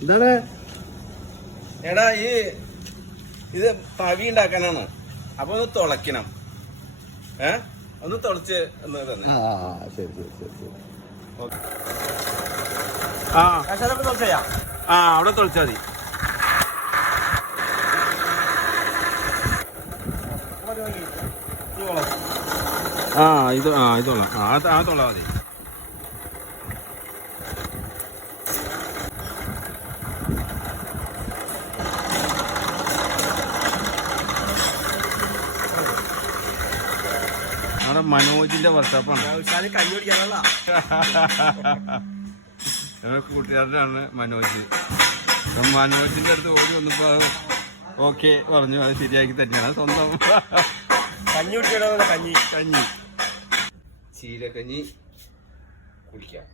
എന്താണ് എടാ ഇത് പവി ഉണ്ടാക്കാനാണ്. അപ്പൊ ഒന്ന് തുളയ്ക്കണം. ഒന്ന് തുളച്ച് തന്നെ. ശരി ശരി ശരി ശരി. അവിടെ തുളച്ചാ മതി. ഇതോളാം. ആ തുള മതി. നമ്മുടെ മനോജിന്റെ വർഷാപ്പാണ്. ഞങ്ങൾക്ക് കൂട്ടുകാരനാണ് മനോജ്. മനോജിന്റെ അടുത്ത് ഓടി വന്നപ്പോ ഓക്കെ പറഞ്ഞു. അത് ശരിയാക്കി തന്നെയാണ്. സ്വന്തം കഞ്ഞി ചീരക്കഞ്ഞി കുടിക്കാം.